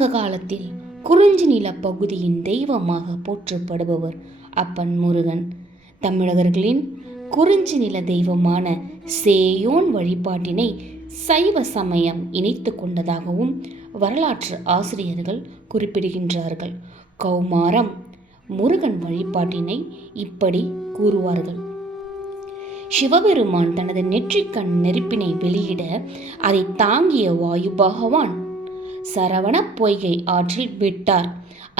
சங்க காலத்தில் குறிஞ்சி நில பகுதியின் தெய்வமாக போற்றப்படுபவர் அப்பன் முருகன். தமிழர்களின் குறிஞ்சி நில தெய்வமான சேயோன் வழிபாட்டினை சைவ சமயம் இணைத்து கொண்டதாகவும் வரலாற்று ஆசிரியர்கள் குறிப்பிடுகின்றார்கள். கௌமாரம் முருகன் வழிபாட்டினை இப்படி கூறுவார்கள். சிவபெருமான் தனது நெற்றிக்கண் நெருப்பினை வெளியிட அதை தாங்கிய வாயு பகவான் சரவண பொய்கை ஆற்றில் விட்டார்.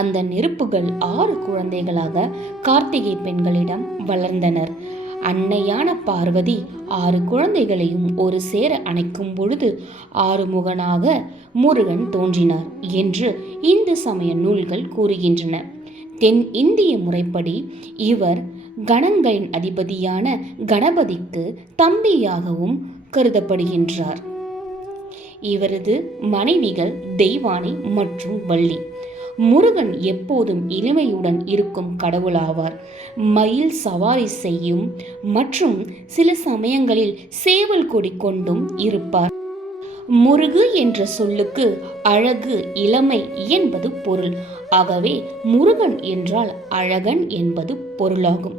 அந்த நெருப்புகள் 6 குழந்தைகளாக கார்த்திகை பெண்களிடம் வளர்ந்தனர். அன்னையான பார்வதி 6 குழந்தைகளையும் ஒரு சேர அணைக்கும் பொழுது 6 முகனாக முருகன் தோன்றினார் என்று இந்து சமய நூல்கள் கூறுகின்றன. தென் இந்திய முறைப்படி இவர் கணங்களின் அதிபதியான கணபதிக்கு தம்பியாகவும் கருதப்படுகின்றார். இவரது மனைவிகள் தெய்வானை மற்றும் வள்ளி. முருகன் எப்போதும் இளமையுடன் இருக்கும் கடவுளாவார். மயில் சவாரி செய்யும் மற்றும் சில சமயங்களில் சேவல் கொடி கொண்டும் இருப்பார். முருகு என்ற சொல்லுக்கு அழகு, இளமை என்பது பொருள். ஆகவே முருகன் என்றால் அழகன் என்பது பொருளாகும்.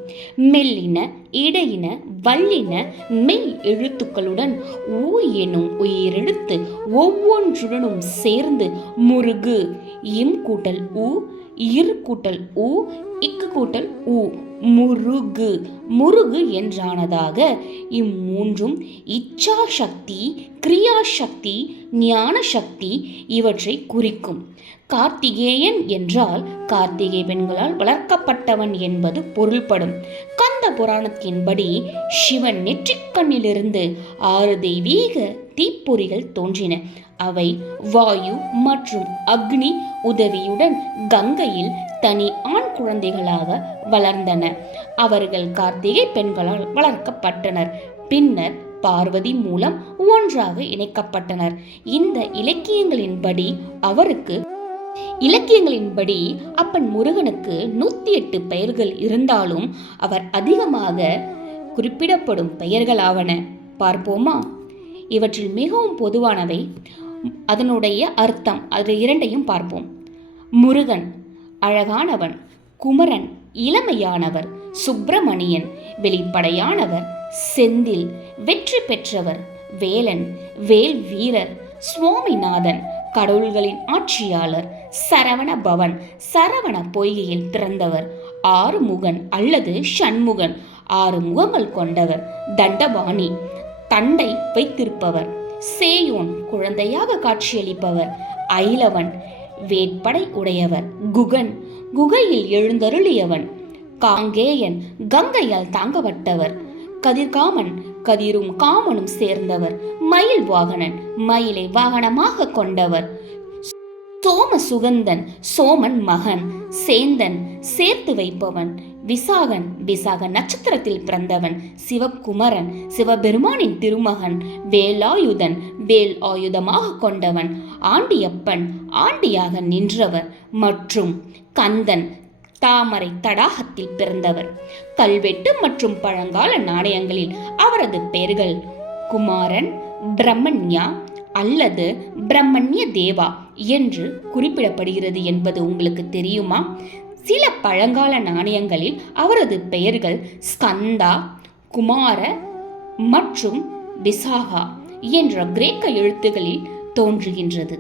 மெல்லின, இடையின, வல்லின மெய் எழுத்துக்களுடன் ஊ எனும் உயிரெழுத்து ஒவ்வொன்றுடனும் சேர்ந்து முருகு, இம் கூட்டல் ஊ, இர் கூட்டல் ஊ, இக்கு கூட்டல் ஊ, முருகு முருகு என்றானதாக. இம்மூன்றும் இச்சா சக்தி, கிரியா சக்தி, ஞான சக்தி இவற்றை குறிக்கும். கார்த்திகேயன் என்றால் கார்த்திகை பெண்களால் வளர்க்கப்பட்டவன் என்பது பொருள்படும். கந்த புராணத்தின்படி சிவன் நெற்றிக்கண்ணிலிருந்து 6 தெய்வீக தீப்பொறிகள் தோன்றின. அவை வாயு மற்றும் அக்னி உதவியுடன் கங்கையில் தனி ஆண் குழந்தைகளாக வளர்ந்தன. அவர்கள் கார்த்திகை பெண்களால் வளர்க்கப்பட்டனர். பின்னர் பார்வதி மூலம் ஒன்றாக இணைக்கப்பட்டனர். இந்த இலக்கியங்களின்படி அப்பன் முருகனுக்கு 108 பெயர்கள் இருந்தாலும் அவர் அதிகமாக குறிப்பிடப்படும் பெயர்களாவன. பார்ப்போமா? இவற்றில் மிகவும் பொதுவானவை, அதனுடைய அர்த்தம், அது 2ஐயும் பார்ப்போம். முருகன் அழகானவன், குமரன் இளமையானவர், சுப்பிரமணியன் வெளிப்படையானவர், செந்தில் வெற்றி பெற்றவர், வேலன் வேல் வீரர், சுவாமிநாதன் கடவுள்களின் ஆட்சியாளர், சரவண பவன் சரவண பொய்கையில் பிறந்தவர், 6 முகன் அல்லது ஷண்முகன் 6 முகங்கள் கொண்டவர், தண்டபாணி தண்டை வைத்திருப்பவர், சேயோன் குழந்தையாக காட்சியளிப்பவர், ஐலவன் வேட்படை உடையவர், குகன் குகையில் எழுந்தருளியவன், காங்கேயன் கங்கையால் தாங்கப்பட்டவர், கதிர்காமன் கதிரும் காமனும் சேர்ந்தவர், மயில் வாகனன் மயிலை வாகனமாக கொண்டவர், சோம சுகந்தன் சோமன் மகன், சேந்தன் சேர்த்து வைப்பவன், விசாகன் விசாக நட்சத்திரத்தில் பிறந்தவன், சிவகுமரன் சிவபெருமானின் திருமகன், வேலாயுதன் வேல் ஆயுதமாக கொண்டவன், ஆண்டியப்பன் ஆண்டியாக நின்றவர் மற்றும் கந்தன் தாமரை தடாகத்தில் பிறந்தவர். கல்வெட்டு மற்றும் பழங்கால நாணயங்களில் அவரது பெயர்கள் குமாரன், பிரம்மண்யா அல்லது பிரம்மண்ய தேவா என்று குறிப்பிடப்படுகிறது என்பது உங்களுக்கு தெரியுமா? சில பழங்கால நாணயங்களில் அவரது பெயர்கள் ஸ்கந்தா, குமார மற்றும் விசாகா என்ற கிரேக்க எழுத்துக்களில் தோன்றுகின்றது.